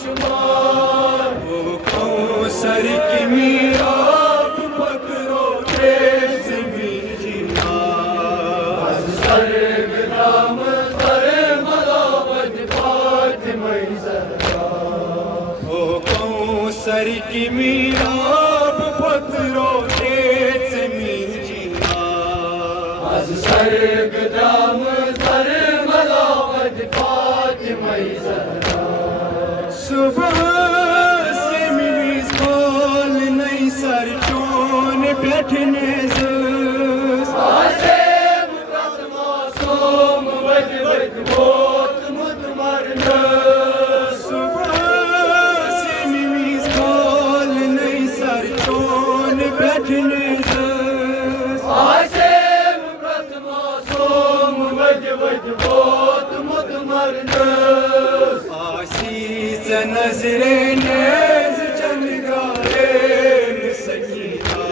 शुमार। वो कौसर की मीराब पकड़ो के ज़मीन जीना। az sarg dam zar malavat Fatima Zahra। वो कौसर की मीराब पकड़ो के ज़मीन जीना। az sarg dam zar malavat Fatima Zahra। सुबह से मिली कॉल नई सर चोन बैठने आसे मुकत मासूम वद वद मोत मुत मरना। सुबह से मिली कॉल नई सर चोन बैठने आसे मुकत मासूम वद वद मोत मुत मरना। आशीष नजरे Naz चमगाए Sakina.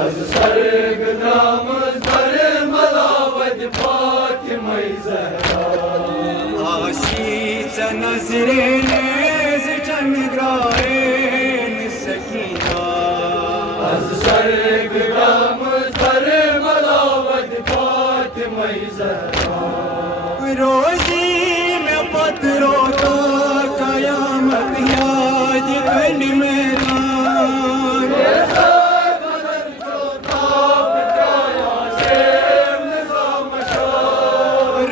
az sarg dam zar malavat Fatima Zahra। आशीष नजरे Naz चमगाए Sakina. az sarg dam zar malavat Fatima Zahra। रोजी में पत्रों का कयामत याद कंड मैदान।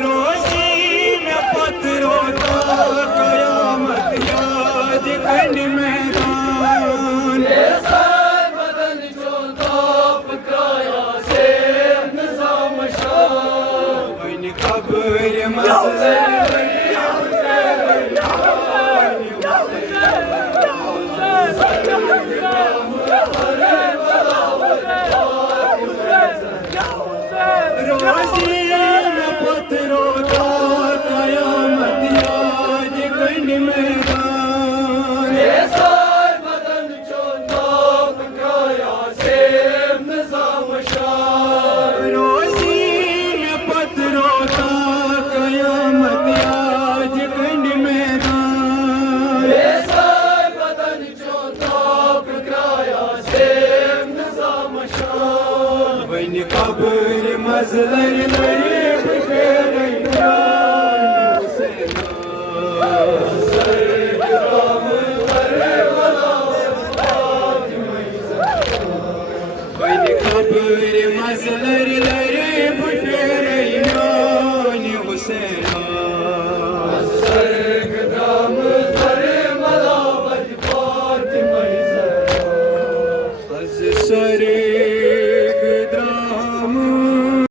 रोजी में पत्रों का कयामत याद कंड मैदान। बन कब्र मज़र रोजी में पत्रों का कयामत याद कंड मैदान। रोजी में पत्रों का कयामत याद कंड मैदान। बन कब्र मज़र लरीब के रैयान से बन कब्र